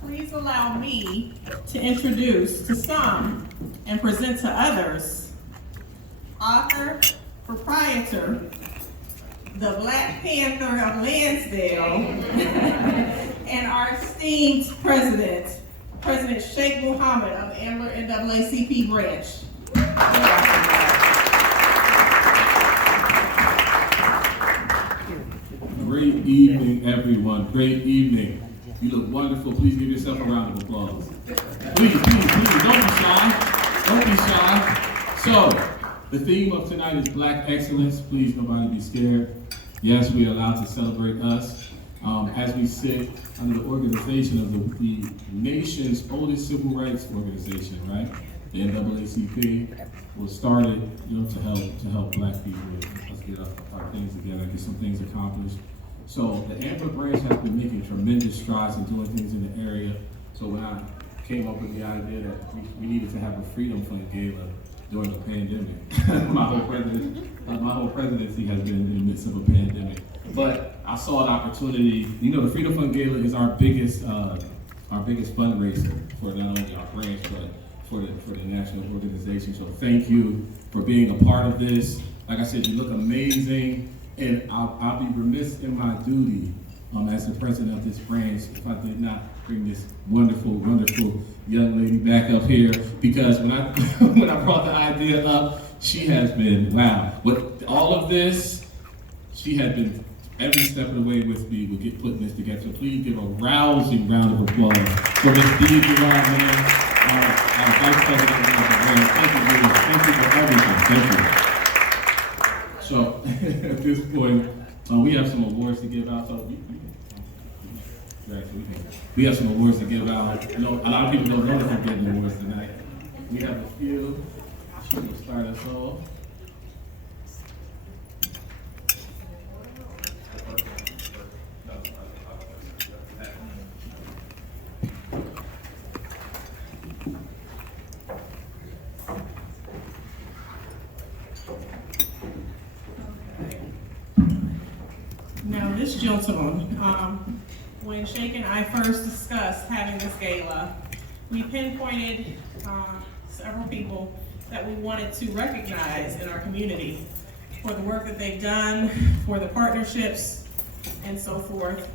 Please allow me to introduce to some and present to others, author, proprietor, the Black Panther of Lansdale, and our esteemed president, President Sheikh Muhammad of the Ambler NAACP branch. Great evening, everyone. Great evening. You look wonderful. Please give yourself a round of applause. Please, don't be shy. Don't be shy. So, the theme of tonight is Black Excellence. Please, nobody be scared. Yes, we are allowed to celebrate us as we sit under the organization of the nation's oldest civil rights organization, right? The NAACP was started, to help Black people. Let's get our things together, get some things accomplished. So the Ambler branch has been making tremendous strides in doing things in the area. So when I came up with the idea that we needed to have a Freedom Fund Gala during the pandemic, my whole presidency has been in the midst of a pandemic. But I saw an opportunity. The Freedom Fund Gala is our biggest fundraiser for not only our branch but for the national organization. So thank you for being a part of this. Like I said, you look amazing. And I'll be remiss in my duty as the president of this branch if I did not bring this wonderful, wonderful young lady back up here, because when I when I brought the idea up, she has been, wow. With all of this, she had been every step of the way with me. We'll get putting this together. So please give a rousing round of applause for Ms. Dee Gerard, our vice president of the branch. Thank you, Dee. Thank you for everything. Thank you. So at this point, we have some awards to give out. So we have some awards to give out. A lot of people don't know that we're getting awards tonight. We have a few. She will start us off. Now, this gentleman, when Sheikh and I first discussed having this gala, we pinpointed several people that we wanted to recognize in our community for the work that they've done, for the partnerships, and so forth.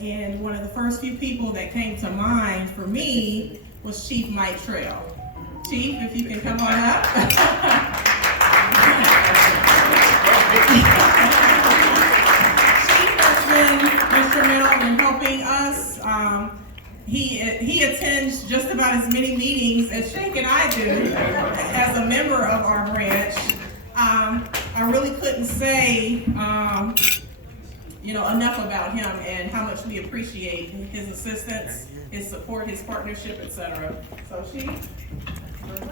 And one of the first few people that came to mind for me was Chief Mike Trail. Chief, if you can come on up. Instrumental in helping us. He attends just about as many meetings as Sheikh and I do as a member of our branch. I really couldn't say enough about him and how much we appreciate his assistance, his support, his partnership, etc. So Chief,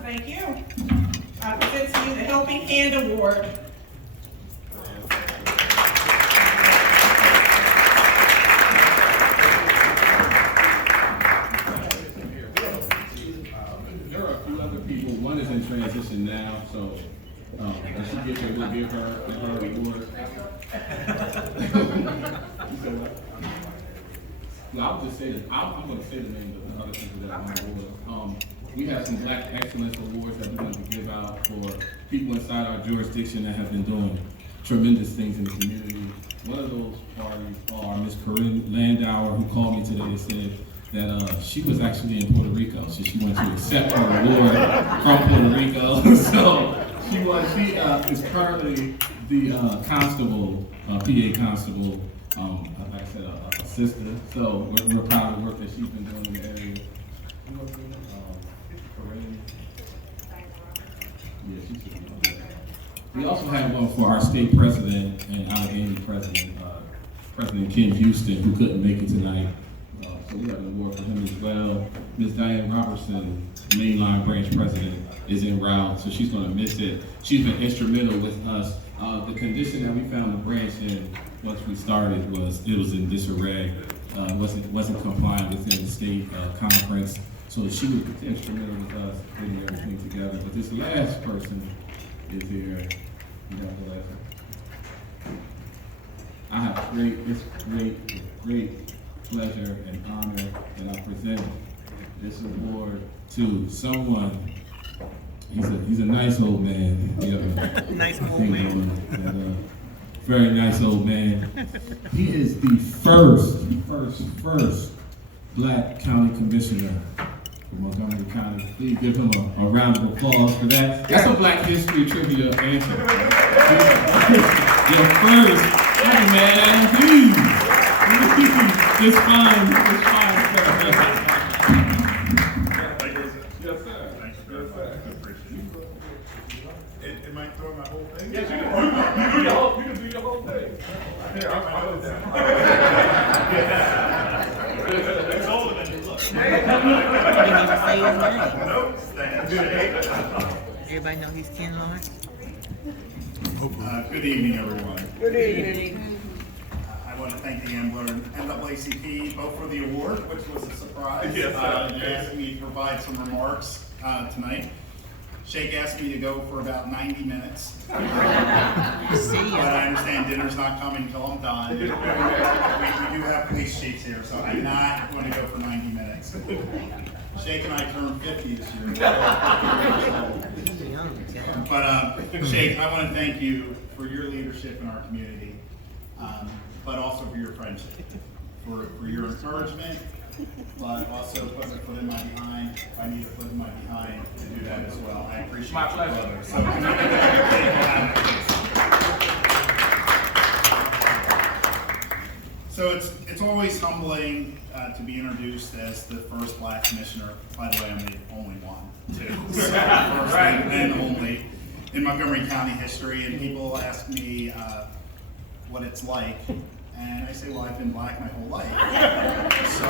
thank you. I present to you the Helping Hand Award. One is in transition now, so when she gets here, we'll give her award. Well, I'll just say this. I'm going to say the names of the other people that are on award. We have some Black Excellence Awards that we're going to give out for people inside our jurisdiction that have been doing tremendous things in the community. One of those parties are Ms. Corinne Landauer, who called me today and said that she was actually in Puerto Rico, so she wanted to accept her award from Puerto Rico. So she is currently the constable, PA constable, like I said, a sister. So we're proud of the work that she's been doing in the area. Corinne. Yeah, she should be on there. We also have one for our state president and Allegheny president, President Ken Houston, who couldn't make it tonight. So we have an award for him as well. Ms. Diane Robertson, mainline branch president, is en route, so she's going to miss it. She's been instrumental with us. The condition that we found the branch in once we started it was in disarray, wasn't compliant within the state conference. So she was instrumental with us putting everything together. But this last person is here. You know the last one. I have great pleasure and honor that I present this award to someone. He's a nice old man. Nice old man. Very nice old man. He is the first Black county commissioner for Montgomery County. Please give him a round of applause for that. That's a Black History Trivia answer. Your first, hey man, please. It's fine, sir. Yes, sir. Thanks, sir. I appreciate it. Am I throwing my whole thing? Yes, you can do your whole thing. Here, I'll put it down. It's older than it looks. You need to say his name. Nope, stand. Everybody know he's Ken Lawrence? Good evening, everyone. Good evening. I want to thank the Ambler and NAACP both for the award, which was a surprise. Yes, sir. They asked me to provide some remarks tonight. Shake asked me to go for about 90 minutes. See But ya. I understand dinner's not coming until I'm done. We do have police chiefs here, so I'm not going to go for 90 minutes. Shake and I turned 50 this year. He's young, yeah. But Shake, I want to thank you for your leadership in our community, but also for your friendship, for your encouragement, but also putting a foot in my behind. I need a foot in my behind to do that as well. I appreciate My you, pleasure. brother. So, thank you. So it's always humbling to be introduced as the first Black commissioner. By the way, I'm the only one, too. So, first and only in Montgomery County history. And people ask me what it's like. And I say, well, I've been Black my whole life. So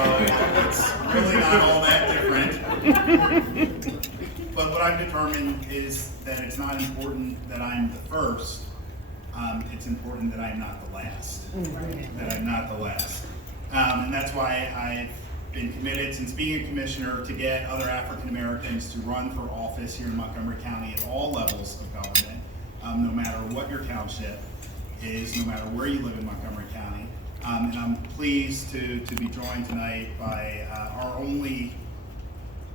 it's really not all that different. But what I've determined is that it's not important that I'm the first. It's important that I'm not the last. That I'm not the last. And that's why I've been committed since being a commissioner to get other African Americans to run for office here in Montgomery County at all levels of government, no matter what your township is, no matter where you live in Montgomery County. And I'm pleased to be joined tonight by our only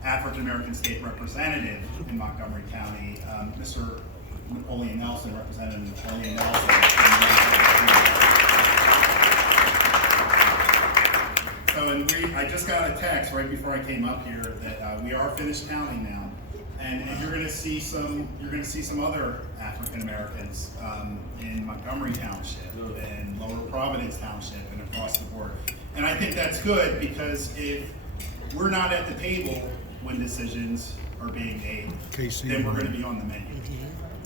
African American state representative in Montgomery County, Mr. Napoleon Nelson, Representative Napoleon Nelson. So, I just got a text right before I came up here that we are finished counting now, and you're going to see some other African Americans in Montgomery Township and Lower Providence Township and across the board. And I think that's good because if we're not at the table when decisions are being made, then we're going to be on the menu.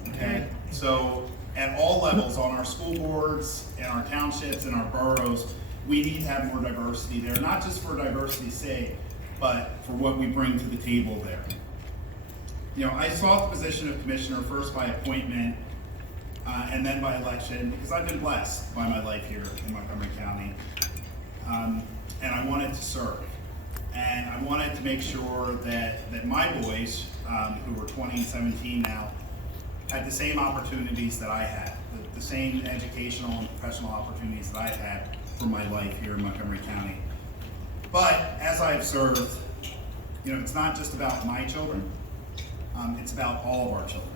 Okay? So at all levels, on our school boards, in our townships, and our boroughs, we need to have more diversity there, not just for diversity's sake, but for what we bring to the table there. You know, I sought the position of commissioner first by appointment and then by election because I've been blessed by my life here in Montgomery County. And I wanted to serve. And I wanted to make sure that my boys, who are 20 and 17 now, had the same opportunities that I had, the same educational and professional opportunities that I've had for my life here in Montgomery County. But as I've served, you know, it's not just about my children, it's about all of our children.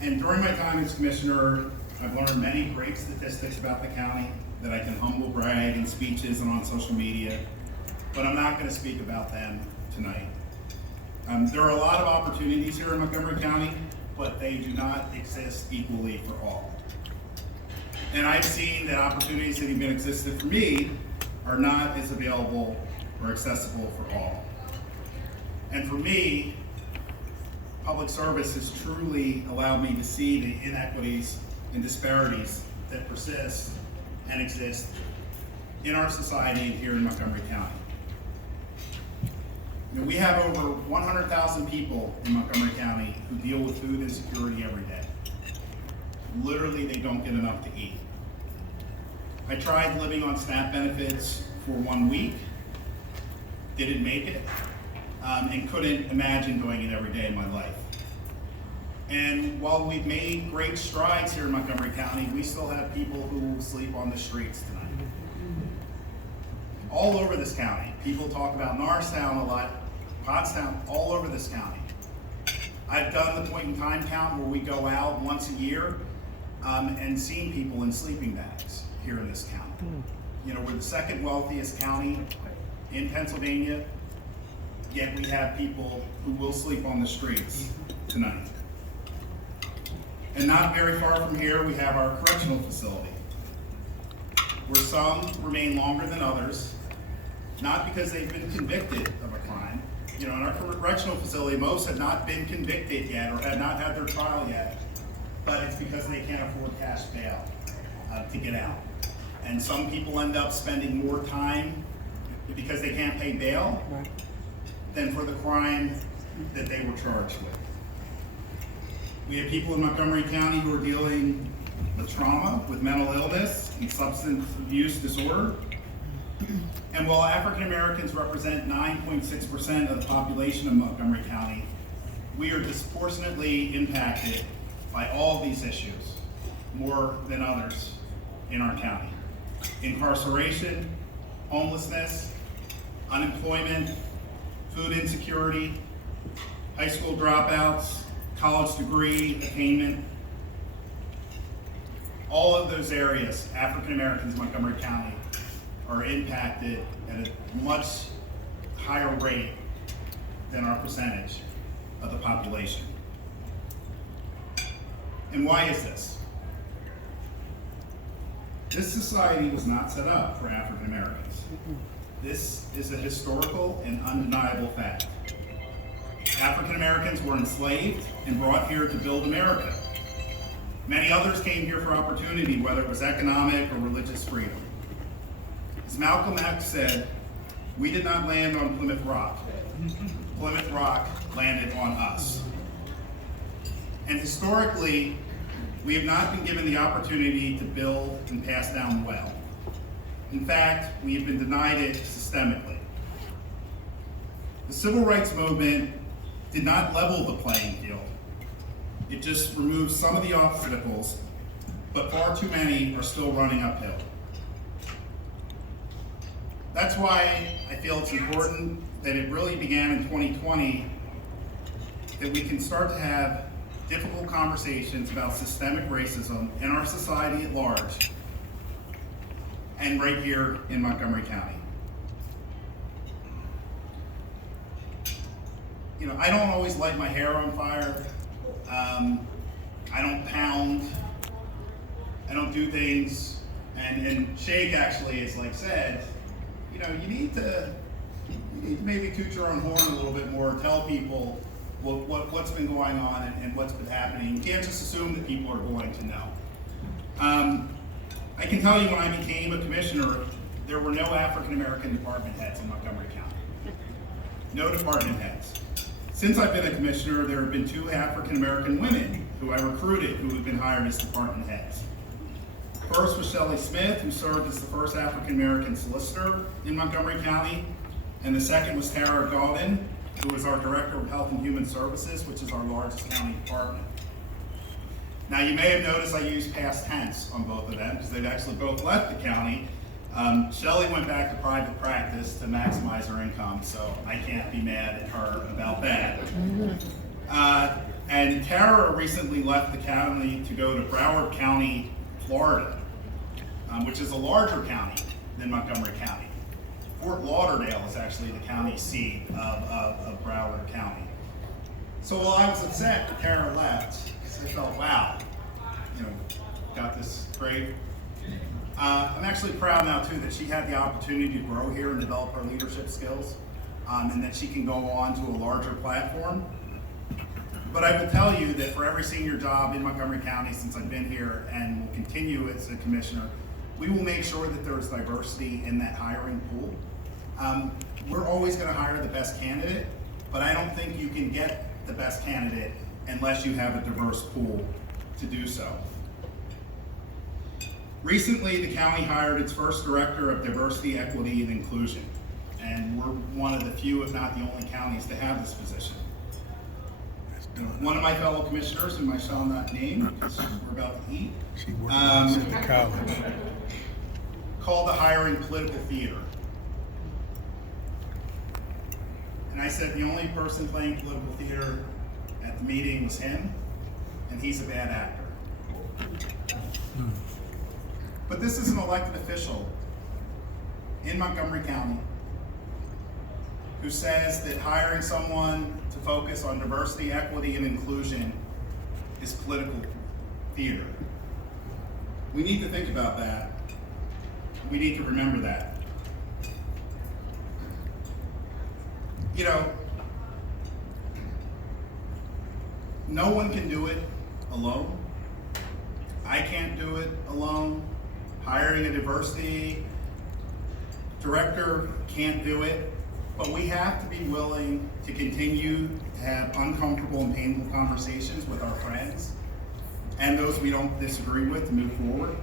And during my time as commissioner, I've learned many great statistics about the county that I can humble brag in speeches and on social media, but I'm not going to speak about them tonight. There are a lot of opportunities here in Montgomery County, but they do not exist equally for all. And I've seen that opportunities that even existed for me are not as available or accessible for all. And for me, public service has truly allowed me to see the inequities and disparities that persist and exist in our society and here in Montgomery County. You know, we have over 100,000 people in Montgomery County who deal with food insecurity every day. Literally, they don't get enough to eat. I tried living on SNAP benefits for 1 week, didn't make it, and couldn't imagine doing it every day of my life. And while we've made great strides here in Montgomery County, we still have people who sleep on the streets tonight. All over this county. People talk about Norristown a lot, Pottstown, all over this county. I've done the point in time count where we go out once a year and seen people in sleeping bags here in this county. You know, we're the second wealthiest county in Pennsylvania, yet we have people who will sleep on the streets tonight. And not very far from here, we have our correctional facility, where some remain longer than others, not because they've been convicted of a crime. You know, in our correctional facility, most have not been convicted yet or have not had their trial yet, but it's because they can't afford cash bail to get out. And some people end up spending more time because they can't pay bail than for the crime that they were charged with. We have people in Montgomery County who are dealing with trauma, with mental illness, and substance abuse disorder. And while African Americans represent 9.6% of the population of Montgomery County, we are disproportionately impacted by all these issues, more than others in our county. Incarceration, homelessness, unemployment, food insecurity, high school dropouts, college degree attainment. All of those areas, African Americans in Montgomery County are impacted at a much higher rate than our percentage of the population. And why is this? This society was not set up for African Americans. This is a historical and undeniable fact. African Americans were enslaved and brought here to build America. Many others came here for opportunity, whether it was economic or religious freedom. As Malcolm X said, we did not land on Plymouth Rock. Plymouth Rock landed on us. And historically, we have not been given the opportunity to build and pass down wealth. In fact, we have been denied it systemically. The civil rights movement did not level the playing field. It just removed some of the obstacles, but far too many are still running uphill. That's why I feel it's important that it really began in 2020, that we can start to have difficult conversations about systemic racism in our society at large, and right here in Montgomery County. You know, I don't always light my hair on fire. I don't pound. I don't do things. And Shake actually has like said, you know, you need to maybe toot your own horn a little bit more, tell people what's been going on and what's been happening. You can't just assume that people are going to know. I can tell you when I became a commissioner, there were no African American department heads in Montgomery County. No department heads. Since I've been a commissioner, there have been 2 African American women who I recruited who have been hired as department heads. First was Shelley Smith, who served as the first African American solicitor in Montgomery County, and the second was Tara Gauden, who was our Director of Health and Human Services, which is our largest county department. Now, you may have noticed I used past tense on both of them because they've actually both left the county. Shelley went back to private practice to maximize her income, so I can't be mad at her about that. And Tara recently left the county to go to Broward County, Florida, which is a larger county than Montgomery County. Fort Lauderdale is actually the county seat of Broward County. So while I was upset that Tara left, because I felt, wow, you know, got this great. I'm actually proud now too that she had the opportunity to grow here and develop her leadership skills, and that she can go on to a larger platform. But I will tell you that for every senior job in Montgomery County since I've been here and will continue as a commissioner, we will make sure that there is diversity in that hiring pool. We're always going to hire the best candidate, but I don't think you can get the best candidate unless you have a diverse pool to do so. Recently, the county hired its first director of diversity, equity, and inclusion, and we're one of the few, if not the only counties to have this position. One of my fellow commissioners, whom I shall not name because we're about to eat, She worked at the college. called the hiring political theater. And I said the only person playing political theater at the meeting was him, and he's a bad actor. But this is an elected official in Montgomery County who says that hiring someone to focus on diversity, equity, and inclusion is political theater. We need to think about that. We need to remember that. You know, no one can do it alone. I can't do it alone. Hiring a diversity director can't do it. But we have to be willing to continue to have uncomfortable and painful conversations with our friends and those we don't disagree with to move forward.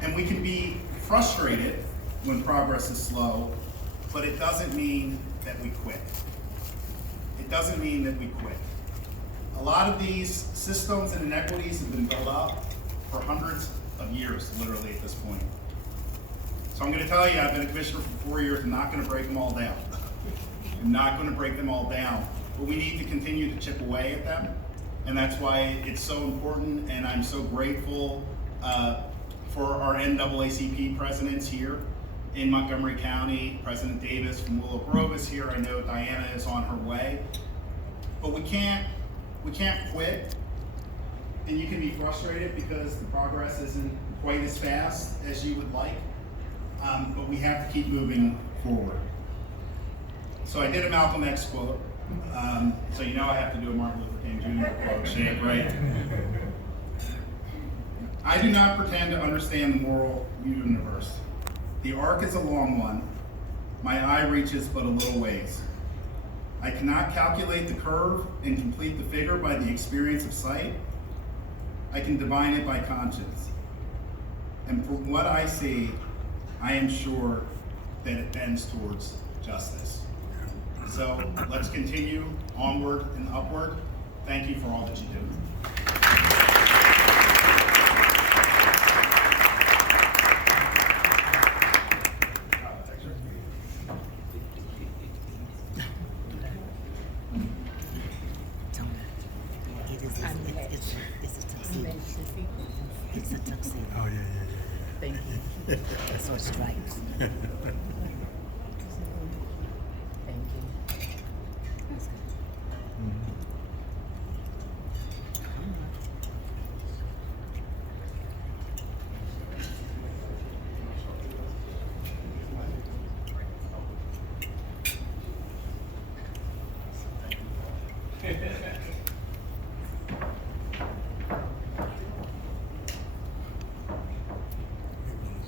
And we can be frustrated when progress is slow, but it doesn't mean that we quit. It doesn't mean that we quit. A lot of these systems and inequities have been built up for hundreds of years, literally at this point. So I'm going to tell you, I've been a commissioner for 4 years. I'm not going to break them all down. I'm not going to break them all down. But we need to continue to chip away at them. And that's why it's so important, and I'm so grateful for our NAACP presidents here in Montgomery County. President Davis from Willow Grove is here. I know Diana is on her way. But we can't quit. And you can be frustrated because the progress isn't quite as fast as you would like. But we have to keep moving forward. So I did a Malcolm X quote. So you know I have to do a Martin Luther King Jr. quote, Shake, right? I do not pretend to understand the moral universe. The arc is a long one. My eye reaches but a little ways. I cannot calculate the curve and complete the figure by the experience of sight. I can divine it by conscience. And from what I see, I am sure that it bends towards justice. So let's continue onward and upward. Thank you for all that you do. It's a tuxedo. It's a tuxedo. Oh, yeah. Thank you. That's what stripes. Thank you. That's good.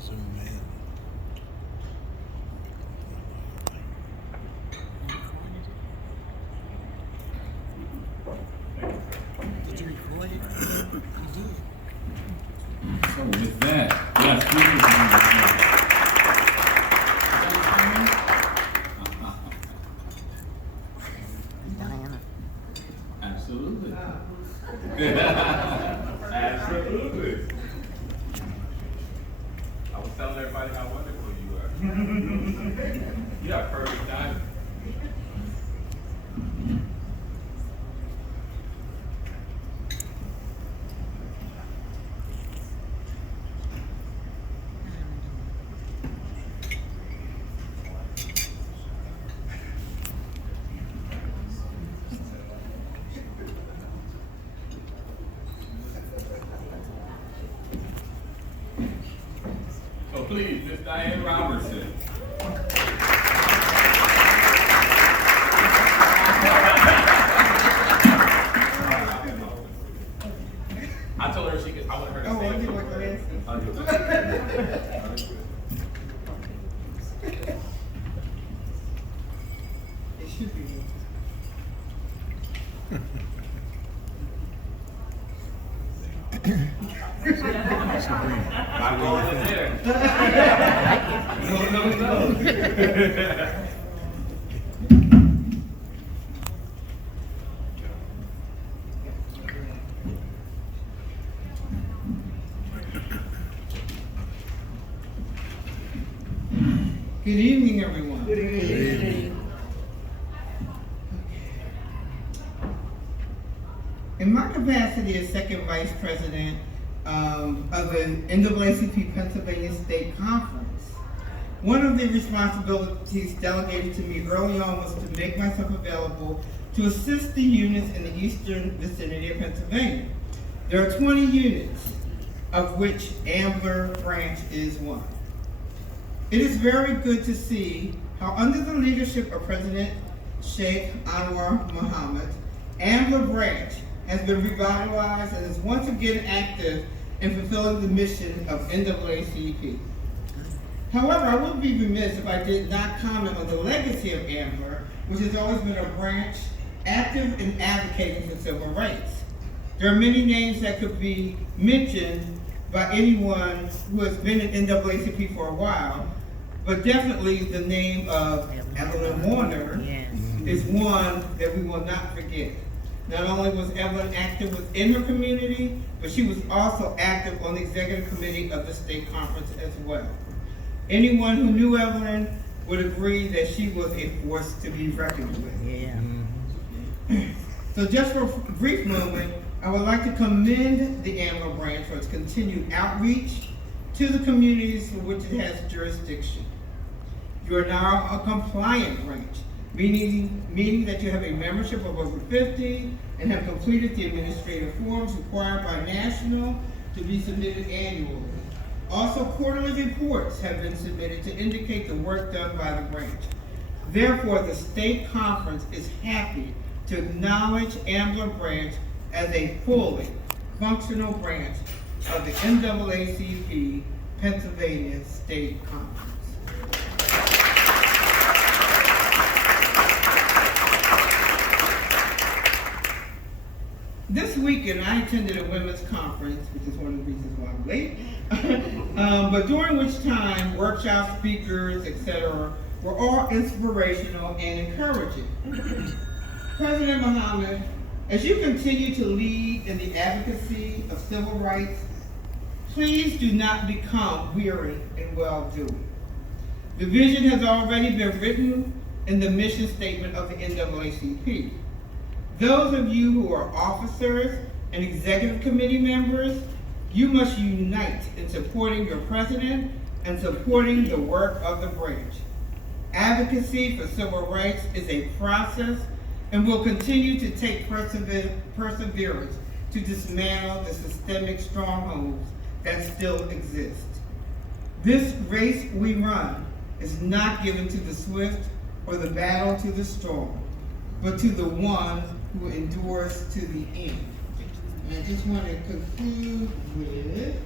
Zoom in. Did you record it? You did. So with that, yes, please. Diana. Absolutely. Absolutely. I was telling everybody how wonderful you are. You have perfect timing. So please, Miss Diane Robertson. I told her she could, I want her to say. I'll do it. Not going in there. Good evening, everyone. Good evening. In my capacity as second vice president of the NAACP Pennsylvania State Conference, one of the responsibilities delegated to me early on was to make myself available to assist the units in the eastern vicinity of Pennsylvania. There are 20 units, of which Ambler branch is one. It is very good to see how under the leadership of President Sheikh Anwar Mohammed, Ambler branch has been revitalized and is once again active in fulfilling the mission of NAACP. However, I would be remiss if I did not comment on the legacy of Ambler, which has always been a branch active in advocating for civil rights. There are many names that could be mentioned by anyone who has been in NAACP for a while, but definitely the name of Evelyn Warner is one that we will not forget. Not only was Evelyn active within her community, but she was also active on the executive committee of the state conference as well. Anyone who knew Evelyn would agree that she was a force to be reckoned with. So just for a brief moment, I would like to commend the Ambler branch for its continued outreach to the communities for which it has jurisdiction. You are now a compliant branch, meaning that you have a membership of over 50 and have completed the administrative forms required by national to be submitted annually. Also, quarterly reports have been submitted to indicate the work done by the branch. Therefore, the state conference is happy to acknowledge Ambler branch as a fully functional branch of the NAACP Pennsylvania State Conference. This weekend, I attended a women's conference, which is one of the reasons why I'm late, but during which time, workshop speakers, etc., were all inspirational and encouraging. President Mohammed, as you continue to lead in the advocacy of civil rights, please do not become weary in well-doing. The vision has already been written in the mission statement of the NAACP. Those of you who are officers and executive committee members, you must unite in supporting your president and supporting the work of the branch. Advocacy for civil rights is a process and will continue to take perseverance to dismantle the systemic strongholds that still exist. This race we run is not given to the swift or the battle to the strong, but to the one who endures to the end. And I just want to conclude with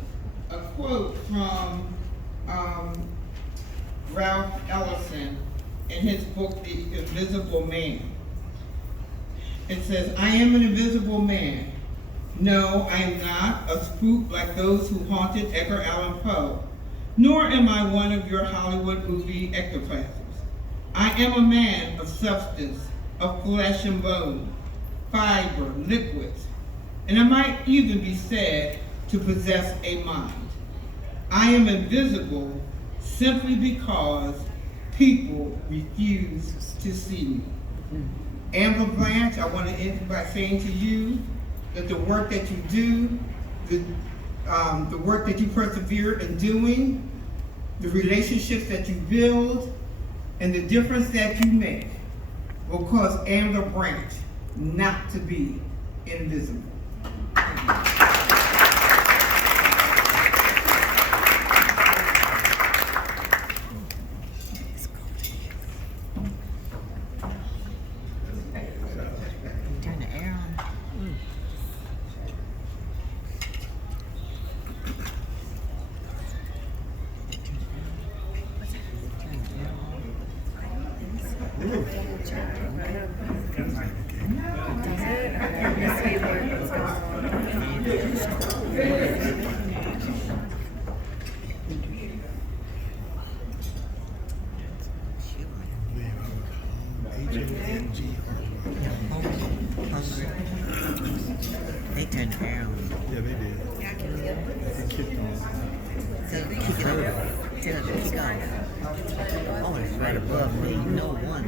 a quote from Ralph Ellison in his book, The Invisible Man. It says, "I am an invisible man. No, I am not a spook like those who haunted Edgar Allan Poe, nor am I one of your Hollywood movie ectoplasms. I am a man of substance, of flesh and bone, fiber, liquids, and I might even be said to possess a mind. I am invisible simply because people refuse to see me." Ambler Branch, I want to end by saying to you that the work that you do, the work that you persevere in doing, the relationships that you build, and the difference that you make will cause Ambler Branch not to be invisible. Turn the air on. Does it? Let's see if it works. Hungry. They turned around. Yeah, they did. They kicked on. Tell them to kick it over. Tell them to kick off. Oh, it's right above me. No one.